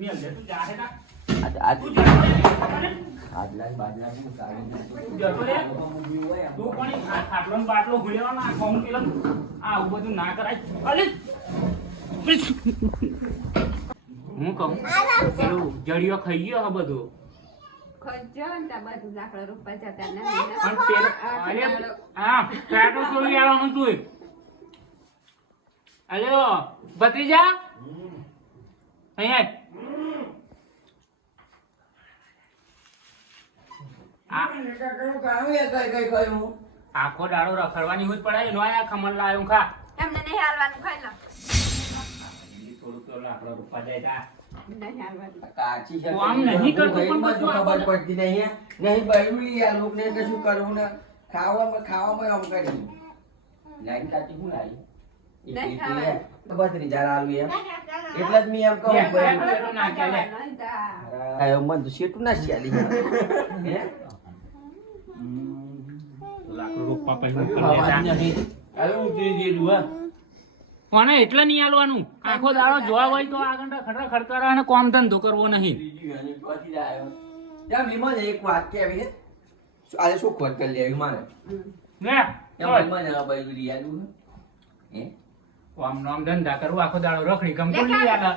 મેલ દે તું જાહે ના આ તું જાહે આટલા બાટલા હું કાઢી તું જતો રે તું પણ ખાટલો ને બાટલો હુળેવા ના કોમ પેલા આ બધું ના કરાય અલે હું કહું પેલું જડિયો ખાઈ ગયો હે બધું બધું લાકડા રોપવા જતા પણ પેલો અરે હા ટ્રેક્ટર છોડી આવવાનું તું અલ્યો ભત્રીજા અહીંયા આખો દાડો રખડવાની હોય પડે એનો આ ખમણ લાવ્યો ખા એમને નહીં હાલવાનું ખાઈ લો થોડું તો લાકડા રૂપા જાય નહીં હાલવાનું કાચી છે આમ નહીં કરતો પણ બધું ખબર પડતી નહીં નહીં બળવી આ લોકને કશું કરવું ને ખાવામાં આમ કરી લાઈન કાચી હું લાવી બસ રીજાર આલુ એમ એટલે જ મે એમ કહું આયો મન તો શેટું ના ચાલી હે લાકડો રૂપા પછી અરે ઉતરી ગયેલું હા કોને એટલે નહીં આલવાનું આખો દાડો જોવા હોય તો આગળ ખડરા ખડકારા અને કોમ ધંધો કરવો નહીં ત્યાં વિમલ એક વાત કેવી હે આજે શું ખોટ કરી લેવી મારે ને ત્યાં મને બાઈ રિયાલું હે કોમ નામ ધંધા કરવું આખો દાડો રખડી ગમ તો નહીં આલા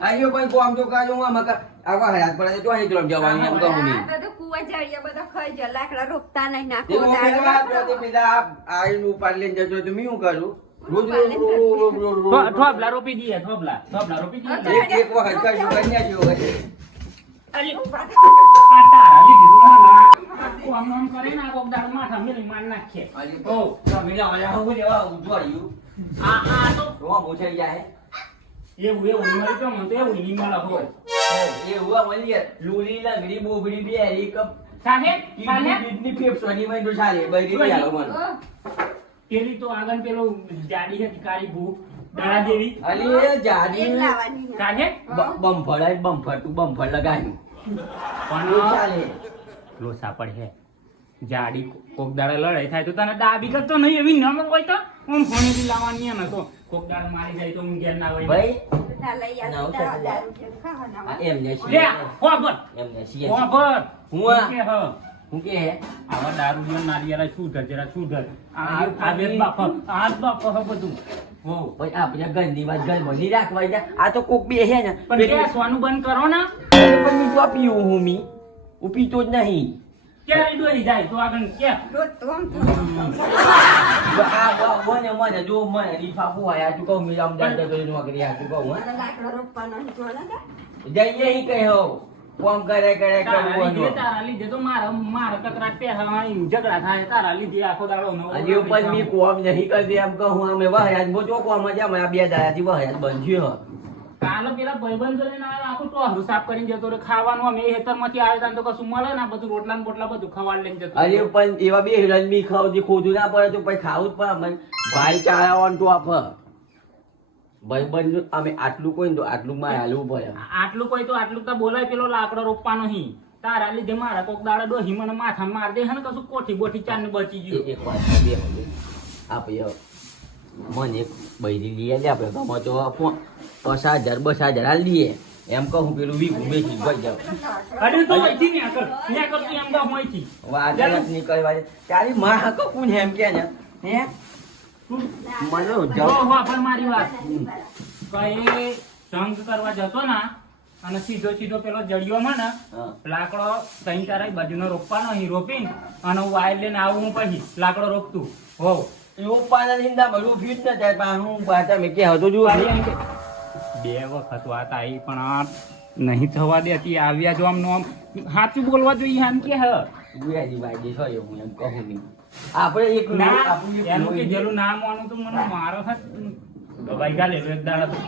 આયો કોઈ કોમ તો કાજો હું મકા આવા હયાત પડે તો અહીં તરફ જવાની એમ કહું નહીં બધું કુવા જાળિયા બધા ખાઈ જાય લાકડા રોપતા નહીં નાખો તે પેલા આઈનું ઉપાડ લઈને જજો તો મેં શું કરું રોજ થોબલા રોપી દઈએ થોબલા રોપી દઈએ એક વખત કરશું કન્યા જેવો હોય અલી આ તારા લીધું ના કોમ નામ કરે ને આ કોક દાડો માથા મેલી માર નાખે ઓ મિલા આયા હું દેવા ઉજવાડ્યું આ તો રોવા મોછાઈ જાય એવું મળી તો મને તો એવું નહીં મળે હોય એ હુઆ મળી લૂલી લંગડી બોબડી બે એક સાહેબ કિડની ફેફસાની માં તો ચાલે બૈરી આલો મને પેલી તો આગળ પેલો જાડી હતી કાળી ભૂ દાડા જેવી અલી એ જાડી સાહેબ બમ્ફર તું બમ્ફર લગાવ્યું પણ ચાલે લોસા પડ હે જાડી કોક દાડા લડાઈ થાય તો તને દાબી કરતો નહીં એવી નમ હોય તો હું ફોનેથી લાવવાની ન તો કોક દાડા મારી જાય તો હું ઘેર ના હોય ભાઈ એમ ને લે ખબર એમ ને સી ખબર હું હું કે આવા દારૂ નો નારિયેલા છૂટ જરા છૂટ આ બે બાપ આ બાપ હ બધું હો ભાઈ આપણે ગંદી વાત ગલ બની રાખવા આ તો કોક બે હે ને પણ કે સોનું બંધ કરો ને પણ મી તો પીવું હું મી ઉપીતો જ નહીં ક્યારે દોરી જાય તો આગળ કે મને જો મને લીફાફું આયા તું કહું મેં અમદાવાદ જતો નોકરી આ તું કહું લાકડા રોપવાનો જઈએ અહીં કહ્યો કોમ કરે તારા લીધે તો મારા કકરાટ પહેરવાની ઝઘડા થાય તારા લીધે આખો દાડો નો હજી ઉપર મી કોમ નહીં કરતી એમ કહું અમે વહયાજ મોજો કોમ જ અમે આ બે દાડાથી વહયાજ બનજ્યો કાલે પેલા ભાઈબંધો લઈને આવ્યા આખું ટોહરું સાફ કરીને જતો રે ખાવાનું અમે હેતરમાંથી આવ્યા તો કશું મળે ને બધું રોટલા ને બોટલા બધું ખવાડ લઈને જતો અરે પણ એવા બે રજમી ખાવજી ખોદું ના પડે તો પછી ખાવું જ પડે ભાઈ ચાળાવાનું તો આપ ભાઈબંધ અમે આટલું કોઈ તો આટલું માં હાલવું પડે આટલું કોઈ તો આટલું તો બોલાય પેલો લાકડો રોપવાનો હી તારા લીધે મારા કોક દાડા ડોહી મને માથા માર દે હે ને કશું કોઠી બોઠી ચાર ને બચી ગયું એક વાત બે આપણે મને એક બૈરી લઈએ લે આપણે ગમે તો 50,000 હાલ દઈએ એમ કહું પેલું વીકું બેસી ગઈ જાવ અરે તો અહીંથી ને આગળ એમ ગામ હોયથી વાત ની કઈ વાત તારી માં હકો કોણ એમ કે ને હે મને જો પણ મારી વાત કઈ સંગ કરવા જતો ના અને સીધો પેલો જડિયો માં ને લાકડો તઈ તારા બાજુનો રોપવાનો અહીં રોપીને અને હું વાયર લઈને આવું હું પછી લાકડો રોપતું હો એવું પાના નિંદા ભરું ફીટ ન થાય પણ હું પાછા મેં કે હતો જો બે વખત વાત આવી પણ આ નહીં થવા દેતી આવ્યા જો આમ સાચું બોલવા જોઈએ આમ કે હ ગુયાજી ભાઈ હોય હું એમ કહું નહીં આપણે એક એનું કે જેલું નામ માનું તો મને મારો હાથ દબાઈ ગાલે એક દાડા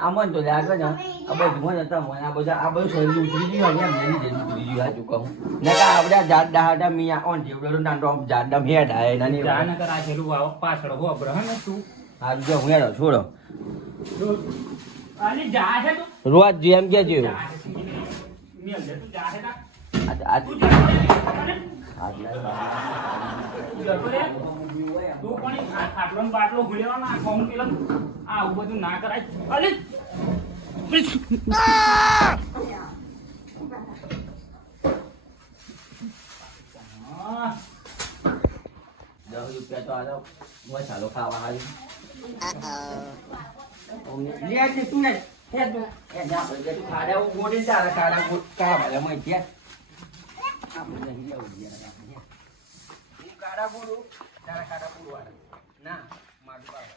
આમન તો લાગે ને આ બધું મને તમને આ બધું શરીર ઉતરી ગયું એમ નહીં જેનું ઉતરી ગયું હાચું કહું ને કે આપણે જાડ દાડા મિયા ઓન જેવડો નાનો જાડા હેડ આય નાની જાન કર આ જેલું આવ પાછળ હો બ્રહન તું આ જો હું હેડો છોડો આલી જા છે તું રોજ જેમ કે જો મેલ દે તું જા છે આ તું જા તું પણ ખાટલો ને બાટલો ભૂલેવાનો આખો પેલા આવું બધું ના કરાય અરે ખાવા દો મસાલો ખાવા હારી લે છે તું ને હે તું એ જા કે તું ખાડા ગોડી તારા ખાડા ગોડ ખાવા લે મય કે આપણે નહીં આવું ગયા તું ખાડા ગોડો તારા ખાડા ગોડવાના ના મારું બાપ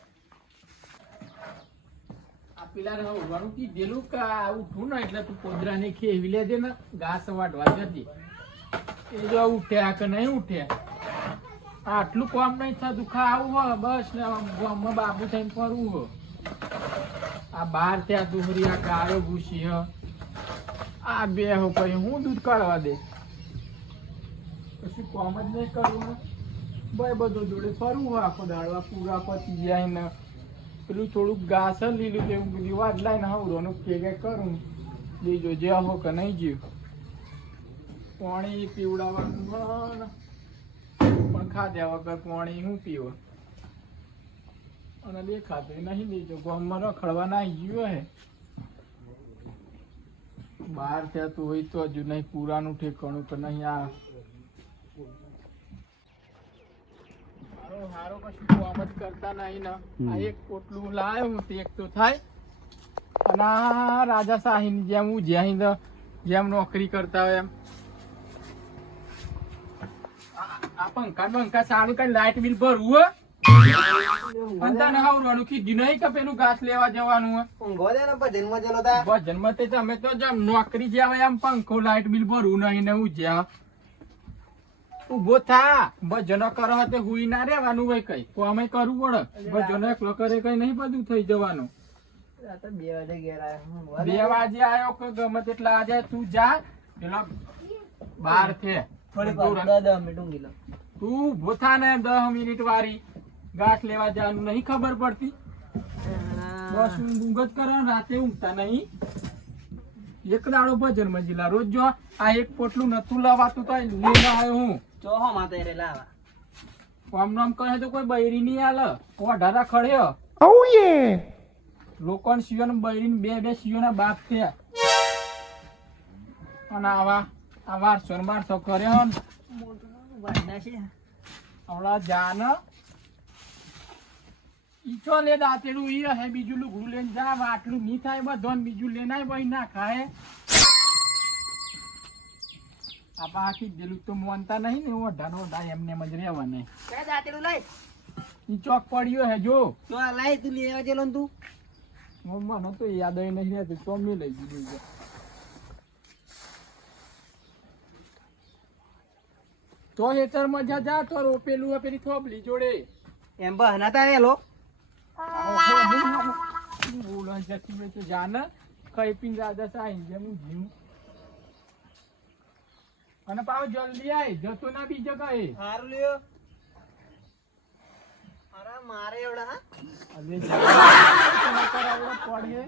આ પેલા ને ઉવાનું કીધેલું કે આવું થયું ને એટલે તું પોદરાને ખેવી લેજે ને ઘાસ વાઢવા જતી એ જો ઉઠ્યા કે નહીં ઉઠ્યા આટલું કામ નહીં થતું ખાવું હો બસ ને ગામમાં બાબુ થઈને ફરવું હો આ બાર ત્યાં દુહરી આ ગાળો ભૂસી હ આ બે હો પછી હું દૂધ કાઢવા દે પછી કામ જ નહીં કરવું ને ભાઈ બધો જોડે ફરવું હોય આખો દાડવા પૂરા પતી જાય ને પેલું થોડુંક ઘાસ લીલું જેવું બધી વાત લાઈને હવડોનું ભેગા કરું બીજો જે હો કે નહીં જીવ પાણી પીવડાવવાનું પણ ખાધ્યા વગર પાણી શું પીવો અને દેખાતું નહીં લેજો ગામમાં રખડવા ના ગયો હે બહાર થતું હોય તો હજુ નહીં પૂરાનું ઠેકાણું કે નહીં આ હારો કશું કામ જ કરતા નહીં ને આ એક પોટલું લાવ્યો હું તે એક તો થાય અને આ રાજાશાહીની જેમ હું જેમ નોકરી કરતા હોય એમ આ પંખા સારું કઈ લાઇટ બિલ ભરવું અને તને હવરવાનું કીધું નહીં કે પેલું ઘાસ લેવા જવાનું ભજનમાં તે તમે તો જેમ નોકરી જ્યાં એમ પંખો લાઇટ બિલ ભરવું નહીં ને હું જ્યાં ઉભો થા ભજનો કરો તે હુઈ ના રહેવાનું હોય કઈ તો અમે કરવું પડે ભજનો એકલો કરે કઈ નહીં બધું થઈ જવાનું 2 વાગે આવ્યો કે ગમે તેટલા આજે તું જા પેલા 12 થે તું ઉભો થા ને 10 મિનિટ વારી ઘાસ લેવા જવાનું નહીં ખબર પડતી બસ ઊંઘ જ કરો રાતે ઊંઘતા નહીં એક દાડો ભજન મજીલા રોજ જો આ એક પોટલું નતું લવાતું તો લઈને આવ્યો હું આમ નામ કહે તો કોઈ બૈરી નહીં આલે ઓઢારા ખડ્યો લોકોને સિયોને બૈરી બે સિયોના બાપ થયા અને આવા આ વારસો કર્યો હમણાં જાન ઈચો લે દાંતેડું ઈ હે બીજું લુગડું લઈને જા આટલું નહીં થાય બધો બીજું લેનાય ભાઈ ના ખાય આ બાકી દિલું તો મોનતા નહીં ને ઓઢાનો ઓઢા એમને જ રહેવા નહીં ઈ ચોક પડ્યો હે જો મને તો યાદ નહીં રહેતું તો મેં લઈ દીધું છે તો હેતર મજા જા તો રોપેલું પેલી થોબલી જોડે એમ બહના તારેલો જાને કઈ પીન રાજા સાઈ જેમ જીવ અને પાવ જલ્દી આય જતો ના બીજે કઈ હારું લ્યો અરે મારે એવડા અલે જા કરાવડો પડે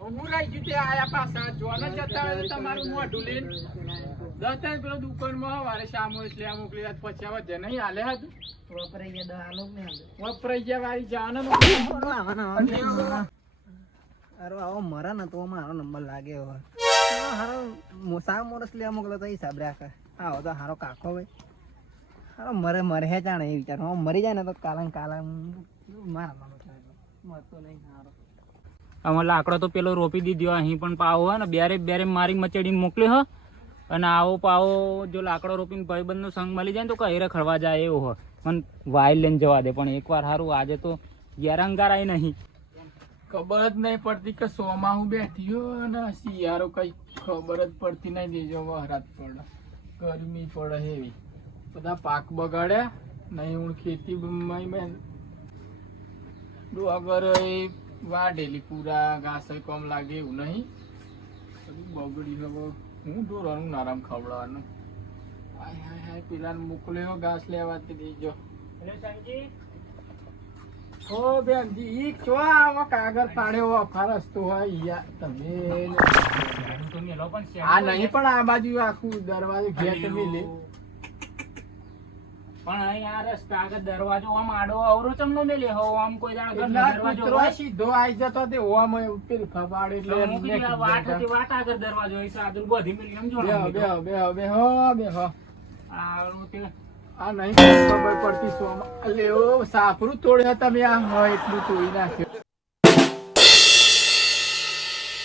હું રહી ગયું તે આયા પાછા જોને જતા હોય તમારું મોઢું લઈને દસતા પેલો દુકાનમાં હવારે શામો એટલે આ મોકલી રાત પછી આવા જે નહીં હાલે હતું વપરાઈ ગયા વાળી જાને અરે આવો મરા ને તો મારો નંબર લાગે હવે હારો મોસા મોરસ લેવા મોકલો તો હિસાબ રાખે આવો તો હારો કાકો ભાઈ હારો મરે હે જાણે એ વિચાર મરી જાય ને તો કાલા મારા મરતો નહીં હારો આમાં લાકડો તો પેલો રોપી દીધો અહીં પણ પાવો હે ને બેરે મારી મચેડીને મોકલ્યો હો અને આવો પાવો જો લાકડો રોપીને ભાઈબંધનો સંગ મળી જાય ને તો કઈ રખડવા જાય એવો હોય મને વાયલ લઈને જવા દે પણ એકવાર સારું આજે તો ગેરંગારાય નહીં ખબર જ નહીં પડતી કે સોમાં હું બેઠી હો ને શિયાળો કઈ ખબર જ પડતી નહીં દેજો વહરાત પડે ગરમી પડે એવી બધા પાક બગાડ્યા નહીં હું ખેતી અગર એ વાઢેલી પૂરા ઘાસ કમ લાગે એવું નહીં બધું બગડી હવે હું ઢોરવાનું નારામ ખવડાવવાનું હાય પેલા મોકલ્યો ઘાસ લેવા દેજો ઓ બેનજી ઈ ચો આવો કાગળ પાડ્યો અફા રસ્તો હોય યાર તમે આ નહીં પણ આ બાજુ આખું દરવાજો ઘેટ મિલે પણ અહીં આ રસ્તા આગળ દરવાજો આમ આડો અવરો ચમનો મેલ્યો હો આમ કોઈ દાડો ઘરનો એટલે આ દરવાજો કૂતરો હોય. સીધો આઈ જતો તે ઓવામાં એવું પેલું ફબાડે એટલે તો હું કીધું આ વાટ હતી, વાટ આગળ દરવાજો હોય, સાદું બધી મેલી એમ જોવાનું કીધું. બેહો આ ઓલું તે આ નહીં ખબર પડતી સોમાં. અલે ઓ સાપરું તોડ્યો તમે આ હા એટલું તોડી નાખ્યું